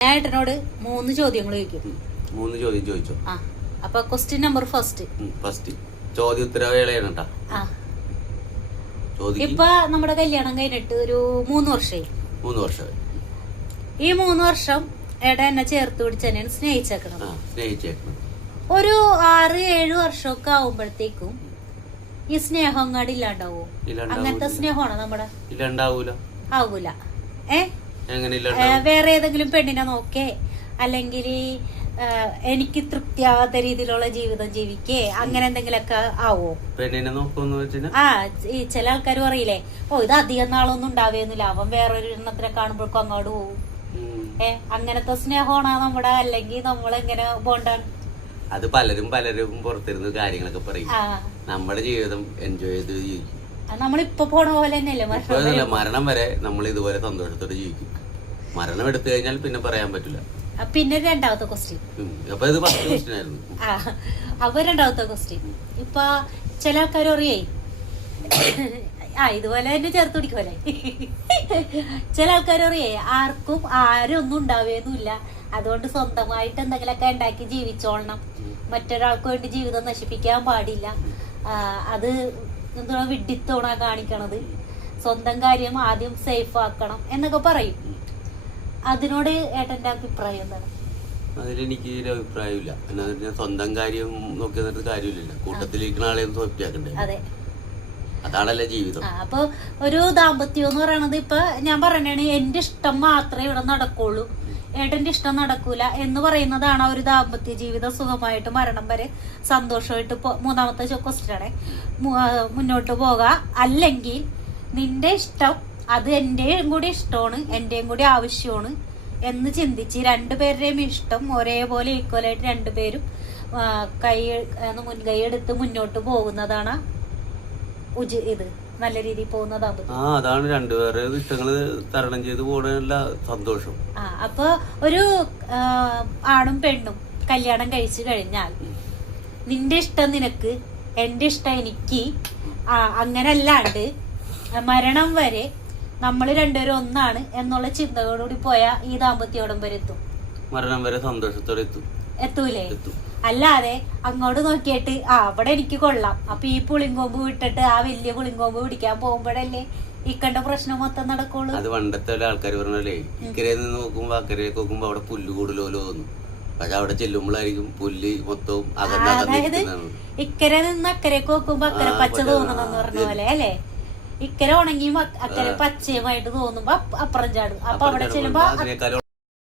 ഞാൻ ഏട്ടനോട് മൂന്ന് ചോദ്യങ്ങൾ ചോദിക്കും. മൂന്ന് ചോദ്യം ചോദിച്ചോ? ആ അപ്പൊ ക്വസ്റ്റ്യൻ നമ്പർ ഫസ്റ്റ് ഫസ്റ്റ് ചോദ്യ ഉത്തരവേളയാണ് കേട്ടാ ഇപ്പൊ നമ്മുടെ കല്യാണം കഴിഞ്ഞിട്ട് ഒരു മൂന്ന് വർഷമായി മൂന്ന് വർഷമായി ഈ മൂന്ന് വർഷം ഏട്ട എന്നെ ചേർത്ത് പിടിച്ച് തന്നെയാണ് സ്നേഹിച്ചേക്കണം സ്നേഹിച്ചേക്കണം ഒരു ആറ് ഏഴ് വർഷമൊക്കെ ആവുമ്പോഴത്തേക്കും ഈ സ്നേഹം അങ്ങാടി ഇല്ലാണ്ടാവോ. അങ്ങനത്തെ സ്നേഹമാണോ നമ്മുടെ? ഇല്ലാണ്ടാവൂല. ആവൂല. ഏ? വേറെ ഏതെങ്കിലും പെണ്ണിനെ നോക്കേ? അല്ലെങ്കിൽ എനിക്ക് തൃപ്തിയാവാത്ത രീതിയിലുള്ള ജീവിതം ജീവിക്കേ? അങ്ങനെ എന്തെങ്കിലുമൊക്കെ ആവോ? പെണ്ണിനെ നോക്കുമെന്ന് വെച്ചാൽ ആ ഈ ചില ആൾക്കാർ പറയില്ലേ ഓ ഇത് അധികം നാളൊന്നും ഉണ്ടാവുകയൊന്നുമില്ല അവൻ വേറൊരു എണ്ണത്തിനെ കാണുമ്പോഴേക്കും അങ്ങോട്ട് പോവും. ഏ അങ്ങനത്തെ സ്നേഹമാണോ നമ്മുടെ അല്ലെങ്കിൽ നമ്മളെങ്ങനെ ബോണ്ടാണ് അത് പലരും പലരും പുറത്തിരുന്ന് കാര്യങ്ങളൊക്കെ പറയും. നമ്മുടെ ജീവിതം എൻജോയ് ചെയ്ത് ജീവിക്കും. നമ്മളിപ്പൊ പോണ പോലെ തന്നെയല്ലേ മരണം വരെ. നമ്മൾ ഇതുപോലെ സന്തോഷത്തോടെ ജീവിക്കും. മരണം എടുത്തു കഴിഞ്ഞാൽ പിന്നെ പറയാൻ പറ്റില്ല. പിന്നെ രണ്ടാമത്തെ ക്വസ്റ്റ്യൻ. അപ്പൊ ഇത് ഫസ്റ്റ് ക്വസ്റ്റ്യൻ ആയിരുന്നു. അപ്പൊ രണ്ടാമത്തെ ക്വസ്റ്റ്യൻ ഇപ്പൊ ചില ആൾക്കാർ അറിയേ ആ ഇതുപോലെ തന്നെ ചേർത്ത് പിടിക്കുമല്ലേ ചില ആൾക്കാർ പറയേ ആർക്കും ആരും ഒന്നും ഉണ്ടാവുകയൊന്നുമില്ല അതുകൊണ്ട് സ്വന്തമായിട്ട് എന്തെങ്കിലുമൊക്കെ ഉണ്ടാക്കി ജീവിച്ചോളണം. മറ്റൊരാൾക്ക് വേണ്ടി ജീവിതം നശിപ്പിക്കാൻ പാടില്ല. അത് എന്താ വിഡിത്തോണാ കാണിക്കണത്. സ്വന്തം കാര്യം ആദ്യം സേഫ് ആക്കണം എന്നൊക്കെ പറയും. അതിനോട് ഏട്ടന്റെ അഭിപ്രായം എന്താണ്? അതിലെനിക്ക് ഒരു അഭിപ്രായമില്ല. എന്നാ സ്വന്തം കാര്യം നോക്കി നിന്നിട്ട് കാര്യമില്ലല്ലോ കൂട്ടത്തിലിരിക്കുന്ന ആളെ അതെ. അതാണല്ലേ ജീവിതം. അപ്പൊ ഒരു ദാമ്പത്യം എന്ന് പറയണത് ഇപ്പൊ ഞാൻ പറയണേണ് എന്റെ ഇഷ്ടം മാത്രമേ ഇവിടെ നടക്കുള്ളൂ. ഏട്ടന്റെ ഇഷ്ടം നടക്കൂല എന്ന് പറയുന്നതാണ് ഒരു ദാമ്പത്യ ജീവിതം സുഖമായിട്ട് മരണം വരെ സന്തോഷമായിട്ട് മൂന്നാമത്തെ ക്വസ്റ്റ്യൻ ആണ്. മുന്നോട്ട് പോകാം. അല്ലെങ്കിൽ നിന്റെ ഇഷ്ടം അത് എന്റെയും കൂടി ഇഷ്ടമാണ് എന്റെയും കൂടി ആവശ്യമാണ് എന്ന് ചിന്തിച്ച് രണ്ടുപേരുടെയും ഇഷ്ടം ഒരേപോലെ ഈക്വലായിട്ട് രണ്ടുപേരും കൈ മുൻകൈ എടുത്ത് മുന്നോട്ട് പോകുന്നതാണ് ഉചി ഇത്. നല്ല രീതിയിൽ പോകുന്ന ആ അതാണ് രണ്ടുപേരെ ഇഷ്ടങ്ങൾ തരണം ചെയ്ത് പോകണല്ല സന്തോഷം. ആ അപ്പൊ ഒരു ആണും പെണ്ണും കല്യാണം കഴിച്ചു കഴിഞ്ഞാൽ നിന്റെ ഇഷ്ടം നിനക്ക് എന്റെ ഇഷ്ടം എനിക്ക് അങ്ങനല്ലാണ്ട് മരണം വരെ നമ്മൾ രണ്ടുപേരും ഒന്നാണ് എന്നുള്ള ചിന്തകളോടുകൂടി പോയാൽ ഈ ദാമ്പത്യോടം വരെ എത്തും മരണം വരെ സന്തോഷത്തോടെ എത്തും. എത്തൂലേ? എത്തും. അല്ലാതെ അങ്ങോട്ട് നോക്കിയിട്ട് ആ അവിടെ എനിക്ക് കൊള്ളാം. അപ്പൊ ഈ പുളിങ്കോമ്പ് വിട്ടിട്ട് ആ വലിയ പുളിങ്കോമ്പ് പിടിക്കാൻ പോകുമ്പോഴല്ലേ ഇക്കണ്ട കണ്ട പ്രശ്നം മൊത്തം നടക്കുള്ളൂ? അത് പണ്ടത്തെ ആൾക്കാർ പറഞ്ഞല്ലേ ഇക്കരെ നിന്ന് നോക്കുമ്പോ അക്കരയിലേക്ക് നോക്കുമ്പോ അവിടെ പുല്ല് കൂടുതലോ തോന്നും. പക്ഷെ അവിടെ ചെല്ലുമ്പോഴായിരിക്കും പുല്ല് മൊത്തവും അതായത് ഇക്കര നിന്ന് അക്കരയ്ക്ക് നോക്കുമ്പോ അക്കരെ പച്ച തോന്നണം തോന്നണമെന്ന് പറഞ്ഞ പോലെ അല്ലേ? ഇക്കരെ ഉണങ്ങിയും അക്കരെ പച്ചയുമായിട്ട് തോന്നുമ്പോ അപ്പുറം ചാടും. അപ്പൊ അവിടെ ചെല്ലുമ്പോ